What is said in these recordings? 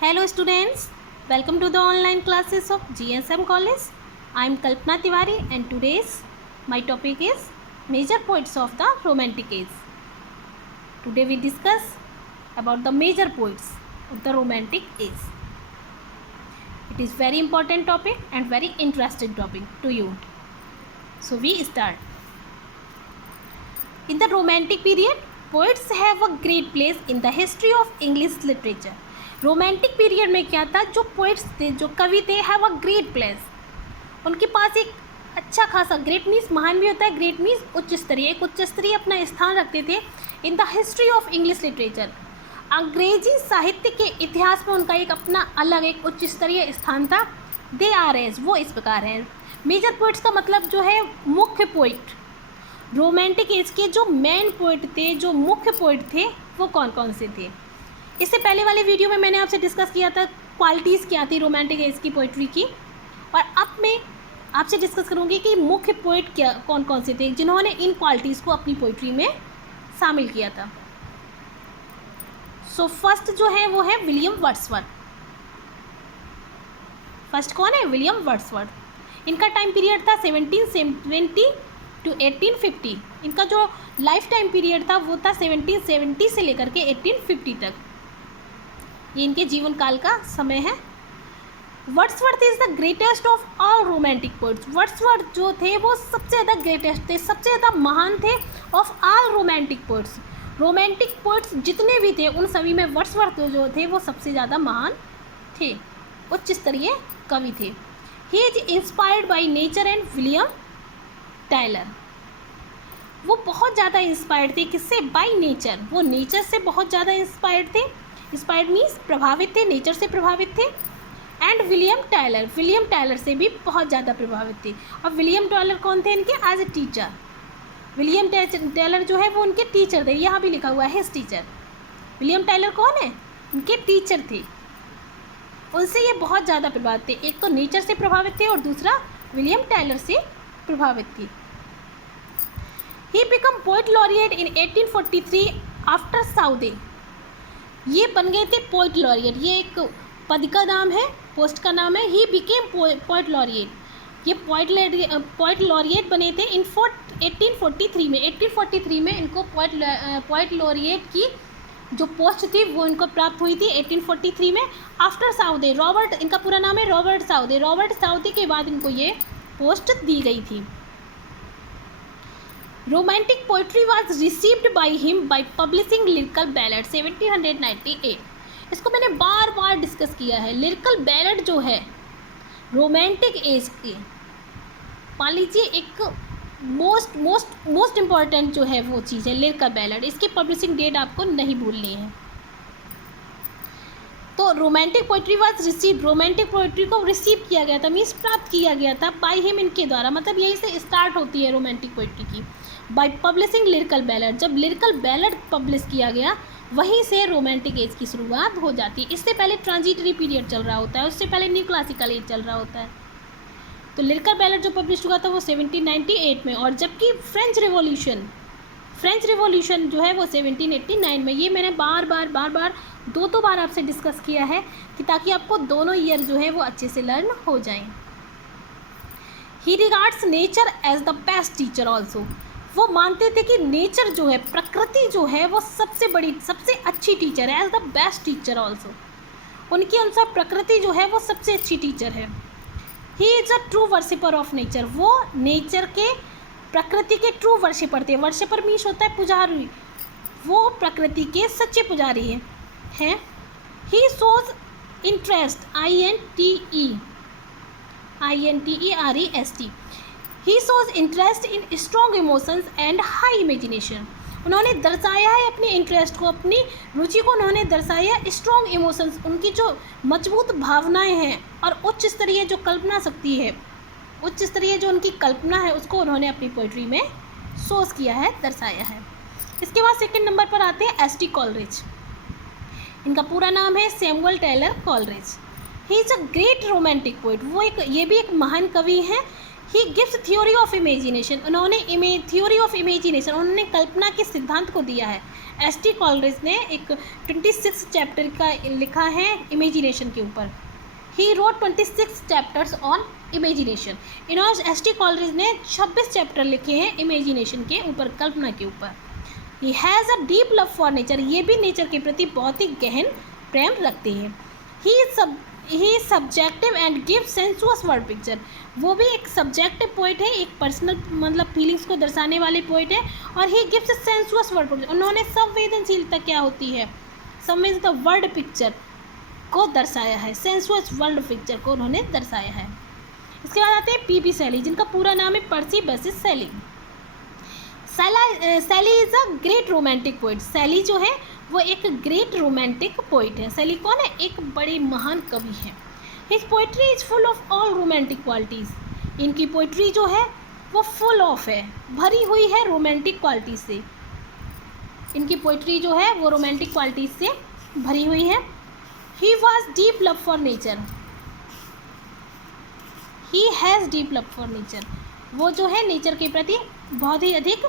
Hello students, welcome to the online classes of GSM College. I am Kalpana Tiwari and today's my topic is major poets of the Romantic Age. Today we discuss about the major poets of the Romantic Age. It is very important topic and very interesting topic to you. So we start. In the Romantic period, poets have a great place in the history of English literature. Romantic period में क्या था, जो poets थे, जो कवि थे, have a great place. उनके पास एक अच्छा खासा, ग्रेट मीन्स महान भी होता है, ग्रेट मीन्स उच्च स्तरीय, एक उच्च स्तरीय अपना स्थान रखते थे in the history of English literature. अंग्रेजी साहित्य के इतिहास में उनका एक अपना अलग एक उच्च स्तरीय स्थान था. दे आर एज, वो इस प्रकार हैं. मेजर पोइट्स का मतलब जो है मुख्य पोइट. रोमांटिक एज के जो मेन पोइट थे, जो मुख्य पोइट थे, वो कौन कौन से थे. इससे पहले वाले वीडियो में मैंने आपसे डिस्कस किया था क्वालिटीज़ क्या थी रोमांटिक एज की पोइट्री की, और अब मैं आपसे डिस्कस करूँगी कि मुख्य पोइट क्या कौन कौन से थे जिन्होंने इन क्वालिटीज़ को अपनी पोइट्री में शामिल किया था. सो फर्स्ट जो है वो है विलियम वर्ड्सवर्थ. फर्स्ट कौन है? William Wordsworth. इनका टाइम पीरियड था 1770 टू 1850. इनका जो लाइफ टाइम पीरियड था वो था 1770 से लेकर के 1850 तक. ये इनके जीवन काल का समय है. Wordsworth is the greatest of all romantic poets. Wordsworth जो थे वो सबसे ज़्यादा ग्रेटेस्ट थे, सबसे ज़्यादा महान थे of all romantic poets. Romantic poets जितने भी थे उन सभी में वर्ड्सवर्थ जो थे वो सबसे ज़्यादा महान थे, उच्च स्तरीय कवि थे. He is inspired by nature and William Tyler. वो बहुत ज़्यादा इंस्पायर्ड थे. किससे? By nature. वो नेचर से बहुत ज़्यादा इंस्पायर्ड थे. इंस्पायर्ड मीन्स प्रभावित थे, नेचर से प्रभावित थे. And William Tyler, William Tyler से भी बहुत ज़्यादा प्रभावित थे. और विलियम टाइलर कौन थे? इनके as a teacher. William Tyler जो है वो उनके टीचर थे. यहाँ भी लिखा हुआ है हिज टीचर. विलियम टाइलर कौन है? उनके टीचर थे. उनसे ये बहुत ज़्यादा प्रभावित थे. एक तो नेचर से प्रभावित थे और दूसरा विलियम टाइलर से प्रभावित थे. He become poet laureate in 1843 after Southey. ये बन गए थे पोइट लॉरिएट. ये एक पद का नाम है, पोस्ट का नाम है. He became poet laureate. ये पोइट लॉरिएट बने थे इन 1843 में. 1843 में इनको पोइट लॉरिएट की जो पोस्ट थी वो इनको प्राप्त हुई थी 1843 में. आफ्टर साउदे, रॉबर्ट, इनका पूरा नाम है रॉबर्ट साउदे. रॉबर्ट साउदे के बाद इनको ये पोस्ट दी गई थी. Romantic poetry was received by him by publishing lyrical ballad 1798. इसको मैंने बार बार डिस्कस किया है. लिरिकल बैलेड जो है रोमांटिक एज के, मान लीजिए एक मोस्ट इम्पॉर्टेंट जो है वो चीज़ है लिरिकल बैलेड. इसकी पब्लिशिंग डेट आपको नहीं भूलनी है. तो romantic poetry was receive, romantic poetry को रिसीव किया गया था, मीन्स प्राप्त किया गया था बाई हिम, इनके द्वारा. मतलब यहीं से स्टार्ट होती है रोमांटिक पोइट्री की. बाई पब्लिशिंग लिरिकल बैलेड, जब लिरिकल बैलेड पब्लिश किया गया वहीं से रोमांटिक एज की शुरुआत हो जाती है. इससे पहले ट्रांजिटरी पीरियड चल रहा होता है, उससे पहले न्यू क्लासिकल एज चल रहा होता है. तो लिरिकल बैलेड जो पब्लिश हुआ था वो 1798 में, और जबकि फ्रेंच रिवॉल्यूशन जो है वो 1789 में. ये मैंने बार बार दो बार आपसे डिस्कस किया है कि ताकि आपको दोनों ईयर जो है वो अच्छे से लर्न हो जाएं. He regards nature as the best teacher also. वो मानते थे कि नेचर जो है, प्रकृति जो है वो सबसे बड़ी, सबसे अच्छी टीचर है. As the best teacher also, उनके अनुसार प्रकृति जो है वो सबसे अच्छी टीचर है. He is a true worshipper of nature. वो नेचर के, प्रकृति के ट्रू वर्शिपर थे. वर्शिपर मीन्स होता है पुजारी. वो प्रकृति के सच्चे पुजारी हैं. He shows interest, INTEREST. He shows interest in strong emotions and high imagination. उन्होंने दर्शाया है अपने इंटरेस्ट को, अपनी रुचि को उन्होंने दर्शाया. स्ट्रॉन्ग इमोशंस, उनकी जो मजबूत भावनाएं हैं, और उच्च स्तरीय जो कल्पना शक्ति है, उच्च स्तरीय जो उनकी कल्पना है, उसको उन्होंने अपनी पोइट्री में शोज किया है, दर्शाया है. इसके बाद सेकंड नंबर पर आते हैं एस टी कॉलरिज. इनका पूरा नाम है Samuel Taylor Coleridge. He is a great romantic poet. वो एक, ये भी एक महान कवि हैं. He gives theory of imagination, उन्होंने थ्योरी ऑफ इमेजिनेशन, उन्होंने कल्पना के सिद्धांत को दिया है। एस.टी. कॉलरिज ने एक 26 चैप्टर का लिखा है इमेजिनेशन के ऊपर। He wrote 26 chapters on imagination. इन्होंने एस.टी. कॉलरिज ने 26 चैप्टर लिखे हैं इमेजिनेशन के ऊपर, कल्पना के ऊपर। He has a deep love for nature, ये भी नेचर के प्रति बहुत ही गहन प्रेम रखते हैं। He subjective and give sensuous word picture, वो भी एक सब्जेक्टिव पोइट है, एक पर्सनल मतलब फीलिंग्स को दर्शाने वाले पोइट है। और he gives sensuous word picture, उन्होंने संवेदनशीलता क्या होती है, संवेदनशीलता वर्ड पिक्चर को दर्शाया है, सेंसुअस वर्ड पिक्चर को उन्होंने दर्शाया है। इसके बाद आते हैं पी.बी. शैली, जिनका पूरा नाम है पर्सी बेसिस शैली। शैली is a great romantic poet, शैली जो है वो एक ग्रेट रोमांटिक पोइट है। शैली कौन है, एक बड़े महान कवि हैं। His poetry is full of all romantic qualities, इनकी पोइट्री जो है वो फुल ऑफ है, भरी हुई है रोमांटिक क्वालिटीज़ से। इनकी पोइट्री जो है वो रोमांटिक क्वालिटीज़ से भरी हुई है। He was deep love for nature, he has deep love for nature, वो जो है नेचर के प्रति बहुत ही अधिक,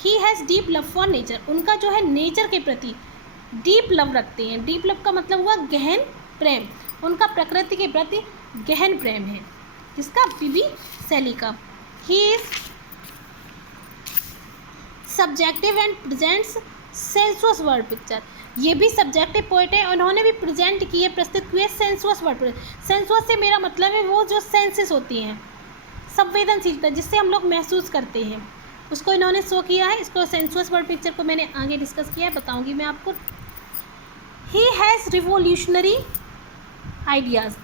he has deep love for nature, उनका जो है नेचर के प्रति डीप लव रखते हैं। डीप लव का मतलब हुआ गहन प्रेम, उनका प्रकृति के प्रति गहन प्रेम है, जिसका पी.बी. शैली का। He is subjective and presents sensuous word picture, ये भी सब्जेक्टिव पोइट है, उन्होंने भी प्रेजेंट किए, प्रस्तुत किए सेंसुअस वर्ड। सेंसुअस से मेरा मतलब है वो जो सेंसेस होती हैं, संवेदनशीलता जिससे हम लोग महसूस करते हैं, उसको इन्होंने शो किया है। इसको सेंसुअस वर्ड पिक्चर को मैंने आगे डिस्कस किया है, बताऊंगी मैं आपको। He has revolutionary ideas,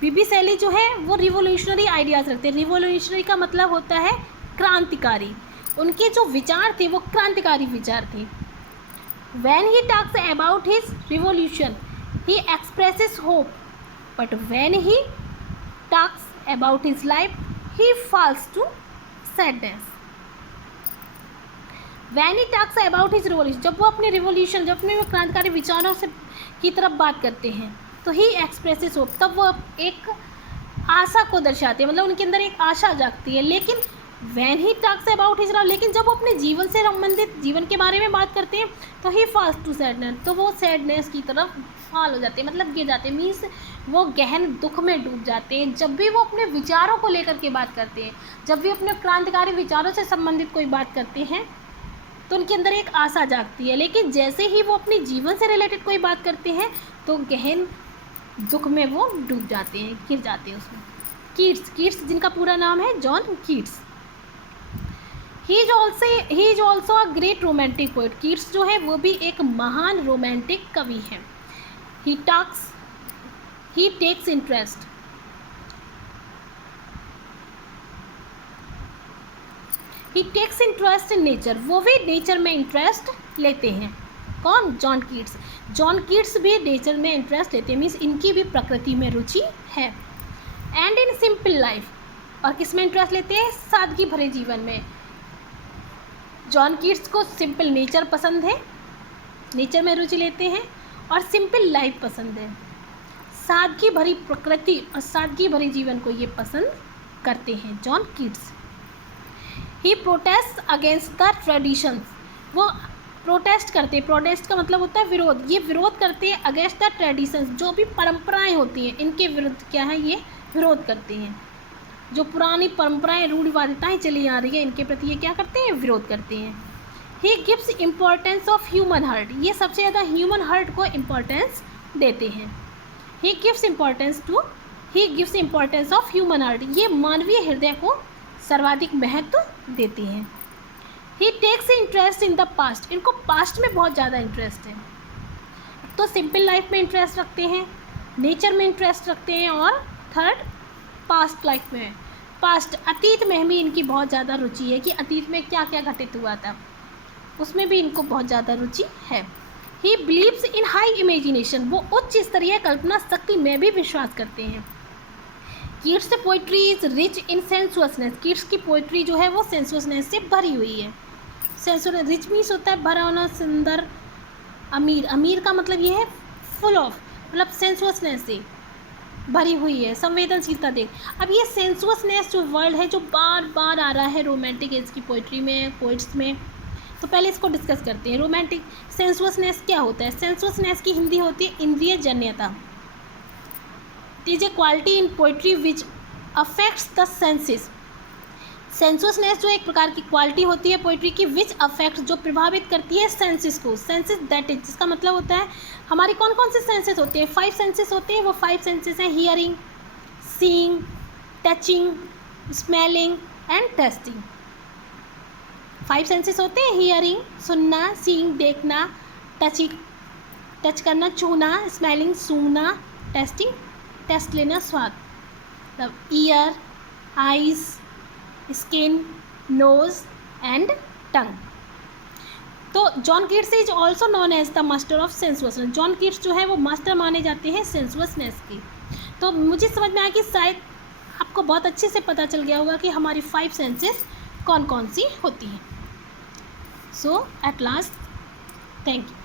P B. Shelley जो है वो रिवोल्यूशनरी आइडियाज़ रखते हैं। रिवोल्यूशनरी का मतलब होता है क्रांतिकारी, उनके जो विचार थे वो क्रांतिकारी विचार थे। When he talks about his revolution, he expresses hope, but when he talks about his life, he falls to sadness. When he talks about his revolution, जब वो अपने रिवोल्यूशन, जब अपने क्रांतिकारी विचारों से की तरफ बात करते हैं तो ही एक्सप्रेसेस होप, तब वो एक आशा को दर्शाते हैं, मतलब उनके अंदर एक आशा जागती है। लेकिन when he talks about his life, लेकिन जब वो अपने जीवन से संबंधित जीवन के बारे में बात करते हैं तो ही फॉल्स टू सैडनेस, तो वो सैडनेस की तरफ फॉल हो जाते हैं, मतलब गिर जाते हैं, मीन्स वो गहन दुख में डूब जाते हैं। जब भी वो अपने विचारों को लेकर के बात करते हैं, जब भी अपने क्रांतिकारी विचारों से संबंधित कोई बात करते हैं तो उनके अंदर एक आशा जागती है। लेकिन जैसे ही वो अपने जीवन से रिलेटेड कोई बात करते हैं तो गहन दुख में वो डूब जाते हैं, गिर जाते हैं उसमें। कीट्स जिनका पूरा नाम है John Keats. He is also a great romantic poet, Keats जो है वो भी एक महान रोमांटिक कवि है। ही टेक्स इंटरेस्ट इन नेचर, वो भी नेचर में इंटरेस्ट लेते हैं। कौन, जॉन कीट्स। जॉन कीट्स भी नेचर में इंटरेस्ट लेते हैं, मीन्स इनकी भी प्रकृति में रुचि है। एंड इन सिंपल लाइफ, और किस में इंटरेस्ट लेते हैं, सादगी भरे जीवन में। जॉन कीट्स को सिंपल नेचर पसंद है, नेचर में रुचि लेते हैं, और सिंपल लाइफ पसंद है, सादगी भरी प्रकृति और सादगी भरे जीवन को ये पसंद करते हैं John Keats. He protest against the traditions, वो प्रोटेस्ट करते, प्रोटेस्ट का मतलब होता है विरोध, ये विरोध करते हैं अगेंस्ट द ट्रेडिशंस, जो भी परंपराएं होती हैं इनके विरुद्ध क्या है, ये विरोध करते हैं। जो पुरानी परंपराएं रूढ़िवादिताएं चली आ रही है इनके प्रति ये क्या करते हैं, विरोध करते हैं। He gives importance of human heart, ये सबसे ज़्यादा ह्यूमन हार्ट को इम्पोर्टेंस देते हैं। He gives importance of human heart, ये मानवीय हृदय को सर्वाधिक महत्व देती हैं। He takes interest in the past, इनको पास्ट में बहुत ज़्यादा इंटरेस्ट है, तो सिंपल लाइफ में इंटरेस्ट रखते हैं, नेचर में इंटरेस्ट रखते हैं, और थर्ड पास्ट लाइफ में, पास्ट अतीत में भी इनकी बहुत ज़्यादा रुचि है कि अतीत में क्या क्या घटित हुआ था, उसमें भी इनको बहुत ज़्यादा रुचि है। He believes in high imagination, वो उच्च स्तरीय कल्पना शक्ति में भी विश्वास करते हैं। Keats poetry is rich in sensuousness, Keats की पोइट्री जो है वो सेंसुअसनेस से भरी हुई है। सेंसुअस, रिच मीन्स होता है भरा होना, सुंदर, अमीर। अमीर का मतलब ये है फुल ऑफ, मतलब सेंसुअसनेस से भरी हुई है, संवेदनशीलता देख। अब ये सेंसुअसनेस जो वर्ड है, जो बार बार आ रहा है रोमांटिक एज की पोइट्री में, पोइट्स में, तो पहले इसको डिस्कस करते हैं। रोमांटिक सेंसुअसनेस क्या होता है? सेंसुअसनेस की हिंदी होती है इंद्रिय जन्यता। It is a quality in poetry which affects the senses. Sensuousness जो एक प्रकार की क्वालिटी होती है पोइट्री की, विच अफेक्ट जो प्रभावित करती है सेंसेस को। सेंसेस दैट इज, जिसका मतलब होता है हमारी कौन कौन से सेंसेस होते हैं? 5 सेंसेस होते हैं। वो 5 सेंसेस हैं hearing, seeing, touching, smelling and testing. 5 senses होते हैं, हियरिंग सुनना, सीइंग देखना, टच करना छूना, स्मेलिंग सूंघना, टेस्टिंग टेस्ट लेना स्वाद। मतलब ear, eyes, skin, nose and tongue. तो John Keats is also known as the master of sensuousness. John Keats जो है वो मास्टर माने जाते हैं सेंसुअसनेस की। तो मुझे समझ में आया कि शायद आपको बहुत अच्छे से पता चल गया होगा कि हमारी 5 सेंसेस कौन कौन सी होती हैं। सो एट लास्ट, थैंक यू।